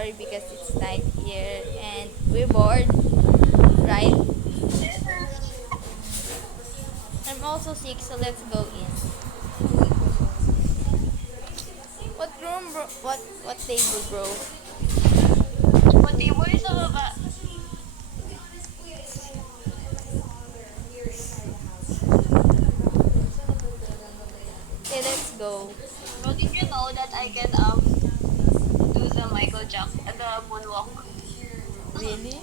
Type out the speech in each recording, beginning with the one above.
story because it's night here and we're bored, right? I'm also sick, so let's go in. What room, bro? What table, bro? Pati mo yung sa baba. Okay, let's go. Bro, did you know that I can do the Michael Jackson, the moonwalk? Really?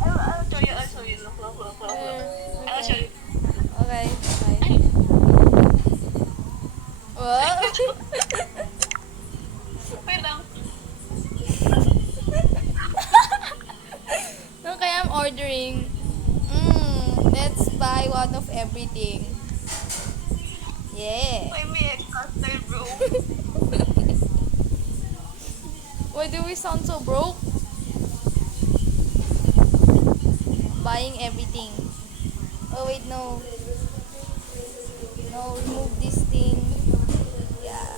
I'll show you, I'll show you. Look, look, look, look, look. I'll show Okay. you. Okay. Ay, Okay. What? wait lang. Okay, I'm ordering. Let's buy one of everything. Yeah. May egg custard, bro. Why do we sound so broke? Buying everything. Oh wait, no. No, remove this thing. Yeah.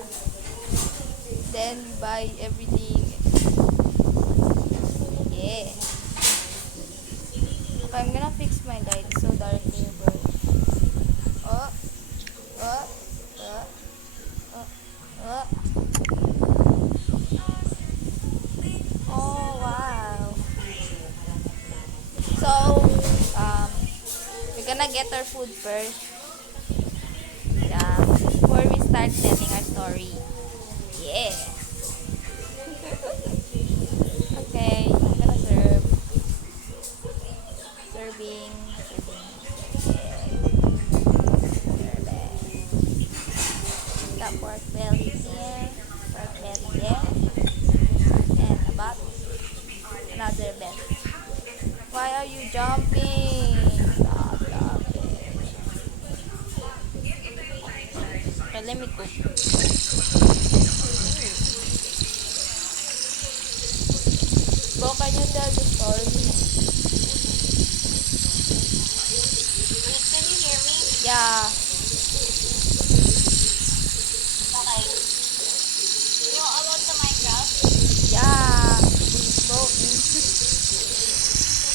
Then we buy everything. Yeah. Okay, I'm gonna fix my light. It's so dark here, bro. Oh, oh, oh, oh, oh. Oh wow. So, we're gonna get our food first. Yeah. Before we start telling our story. Yeah. Okay, I'm gonna serve. Serving. Serving. Yeah. Serve it. Got pork belly here. Pork belly there. And about another belly. Why are you jumping? Stop jumping. Okay, let me cook. Bro, can you tell the story? Wait, can you hear me? Yeah. Okay. Yung about the Minecraft? Yeah. Bro.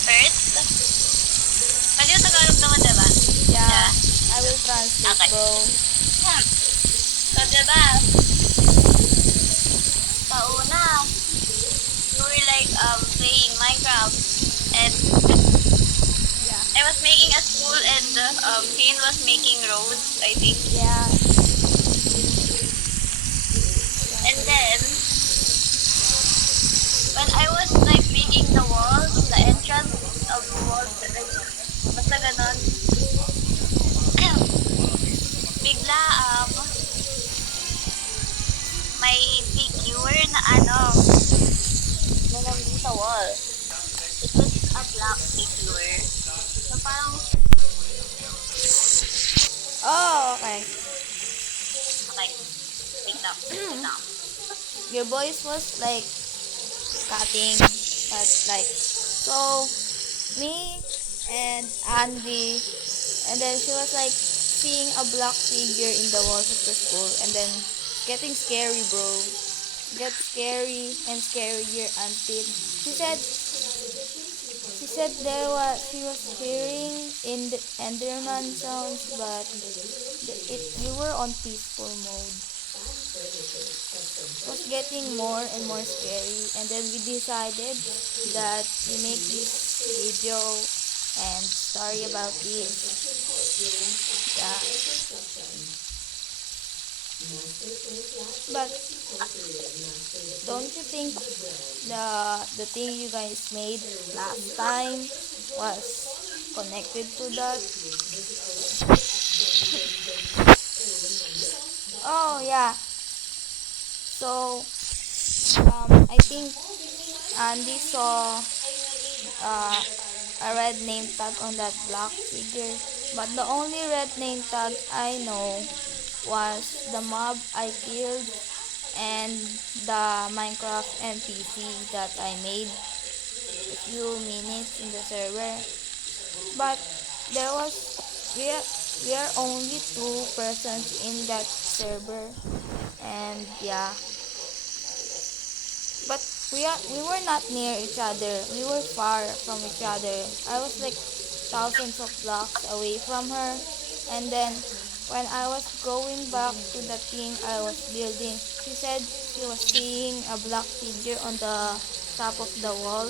First, pwede yung Tagalog naman, diba? Yeah. I will translate, Okay. bro. So, diba? Pauna, we were like playing Minecraft, and Yeah. I was making a school, and Kane was making roads, I think. Yeah. And then, when I was like making the walls, the entrance of the walls, like, basta ganon, bigla, may figure na ano, na nandun sa wall. It was a black figure. So parang, Oh, okay. okay, wait lang, wait lang. Your voice was like cutting, but like so. Me and Andy, and then she was like seeing a black figure in the walls of the school, and then getting scary, bro. Get scary and scarier until she said she was hearing in the Enderman sounds, but you were on peaceful mode. It was getting more and more scary, and then we decided that we make this video and story about this. Yeah. But don't you think the thing you guys made last time was connected to that? Oh yeah. So I think Andy saw uh, a red name tag on that black figure, but the only red name tag I know was the mob I killed and the Minecraft NPC that I made a few minutes in the server. But there was we are only two persons in that server, and yeah, But we were not near each other. We were far from each other. I was like thousands of blocks away from her. And then when I was going back to the thing I was building, she said she was seeing a black figure on the top of the wall.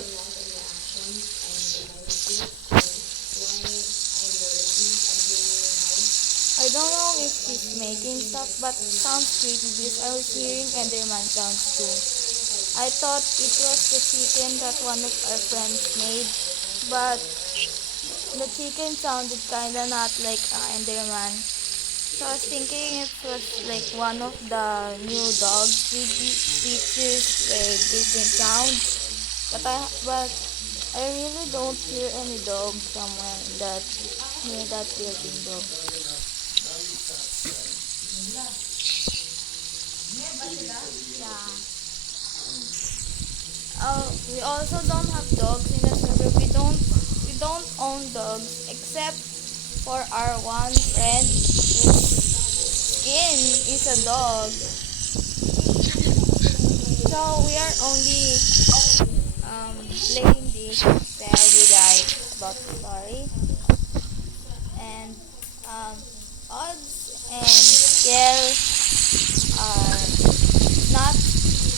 I don't know if she's making stuff, but sounds creepy because I was hearing Enderman sounds too. I thought it was the chicken that one of our friends made, but the chicken sounded kinda not like Enderman. So I was thinking it was like one of the new dog features with different sounds. But I really don't hear any dogs somewhere that near that building though. Yeah. We also don't have dogs in the server. We don't own dogs except for our one friend whose skin is a dog. So we are only playing this to tell you guys about the story. And um, odds and Kiel are not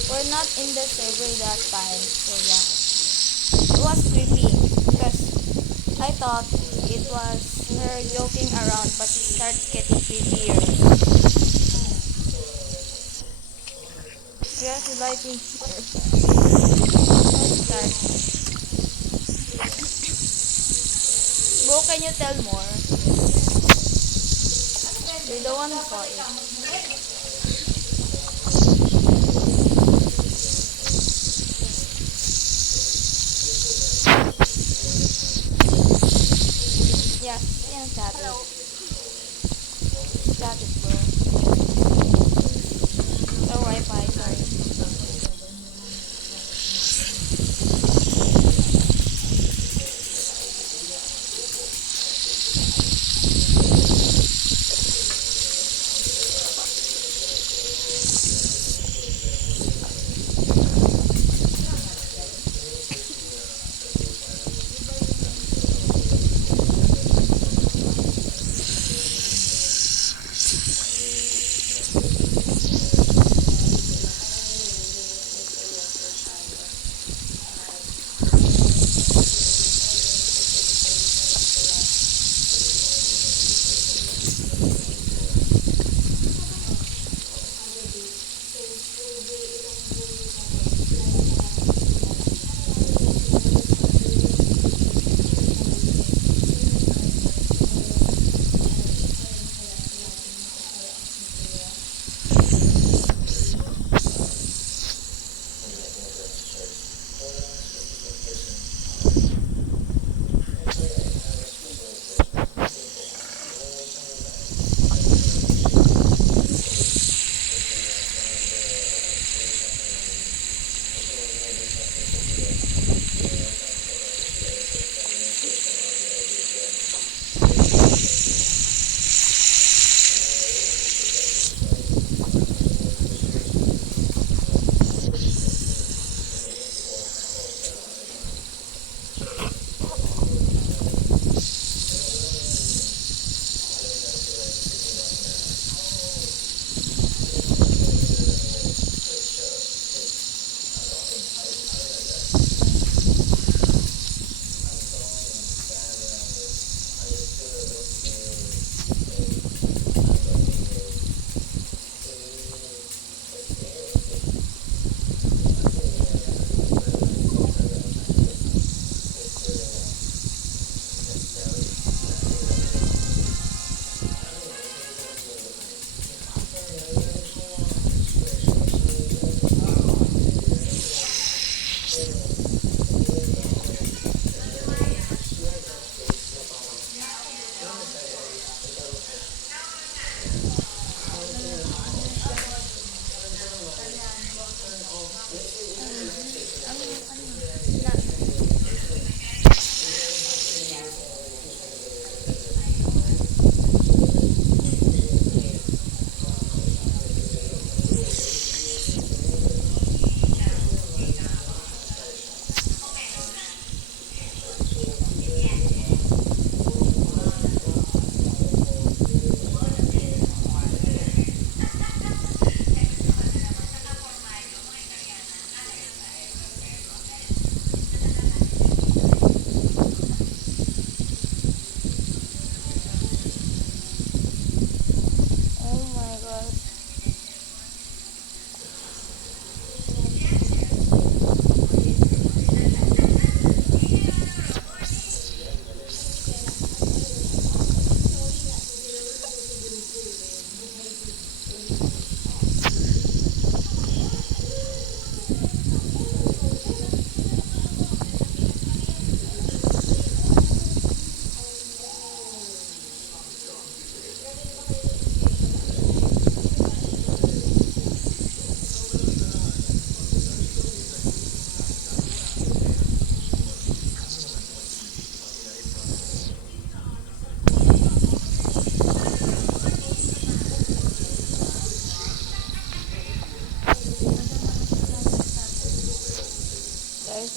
were not in the server that time. So yeah, it was creepy because I thought it was her joking around, but it starts getting creepier. Yes, the lighting here. Let's start. Bro, can you tell more? You're the one who saw it. Yes, yan Hello. static. Static, bro. The Wi-Fi, sorry.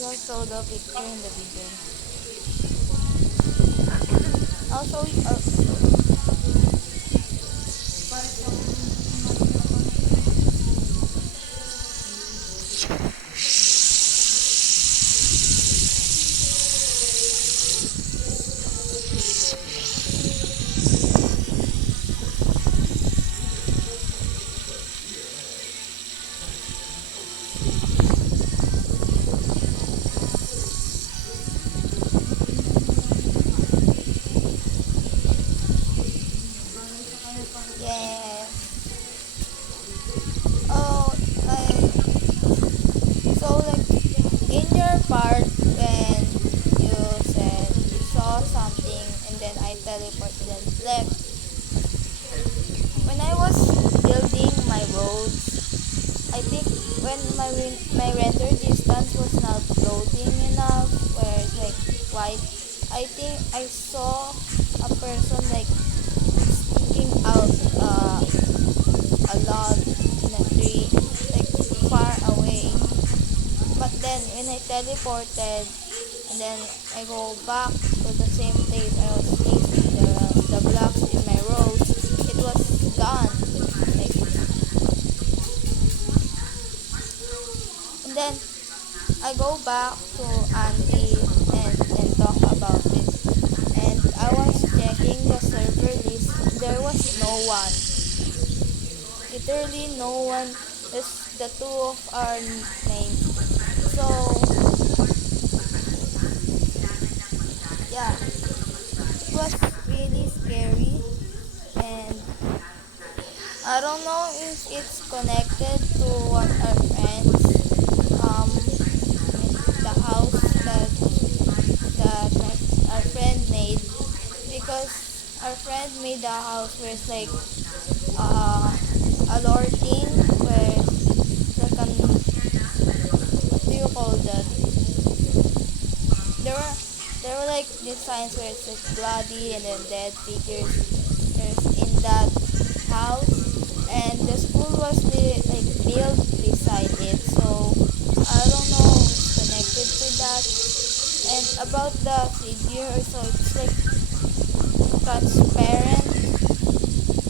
I'll show the picture in the video. I'll show you. Yes. Oh, so like in your part when you said you saw something and then I teleported and left. When I was building my roads, I think when my render distance was not loading enough, where it's like white, I think I saw a person like sticking out a log in a tree, like far away. But then when I teleported and then I go back to the same place I was placing the blocks in my roads, it was gone. Like, and then I go back to Andy and talk about it. And I was checking the server list. There was no one. Literally no one. Just the two of our names. So yeah, it was really scary, and I don't know if it's connected to what our friends the house that our friend made, because our friend made a house where it's like a lore thing where like what do you call that? There were there were like designs where it's like bloody and then dead figures. There's in that house, and the school was like built beside it. So I don't know if it's connected to that. And about the figure, so it's like transparent,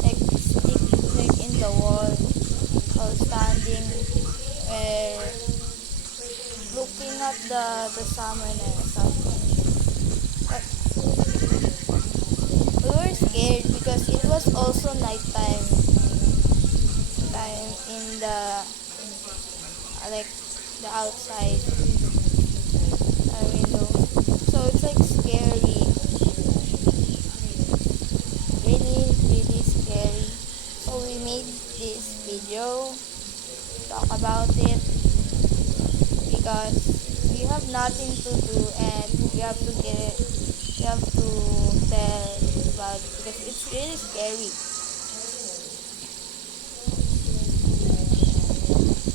like stick like in the wall, or standing, looking at the summoner or something. But we were scared because it was also nighttime time in the like the outside our window. So it's like scary. Really, really scary. So we made this video, talk about it, because we have nothing to do and we have to tell about it because it's really scary.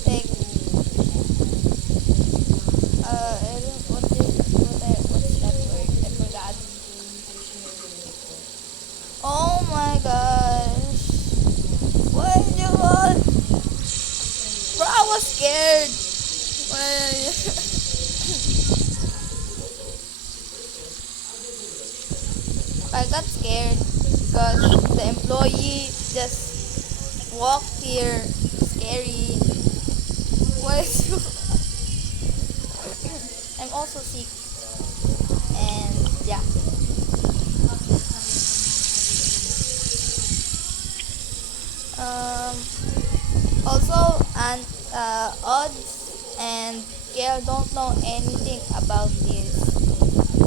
Like I don't what's that word? I forgot. Oh my gosh. What is it called? Bro, I was scared. I got scared because the employee just walked here. Scary. What is I'm also sick. And yeah. Also, and Odds and Gail don't know anything about this,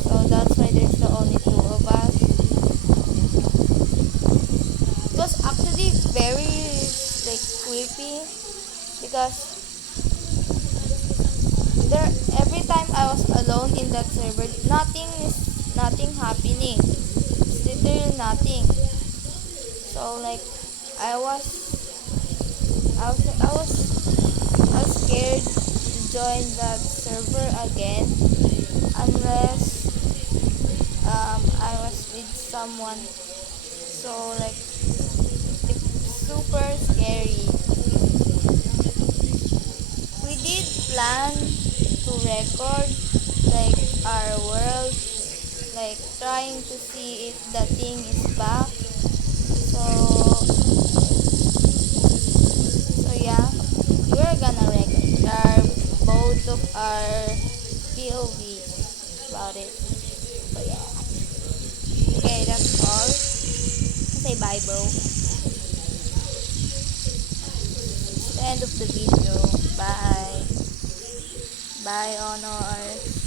so that's why there's the only two of us. It was actually very like creepy because there every time I was alone in that server, nothing happening. It's literally nothing. So like I was I was scared to join that server again unless I was with someone. So like it's super scary. We did plan to to record like our world, like trying to see if the thing is back. So yeah, we're gonna record our both of our POVs about it. So yeah. Okay, that's all. Say bye, bro. It's the end of the video. Bye. Bye, Honor.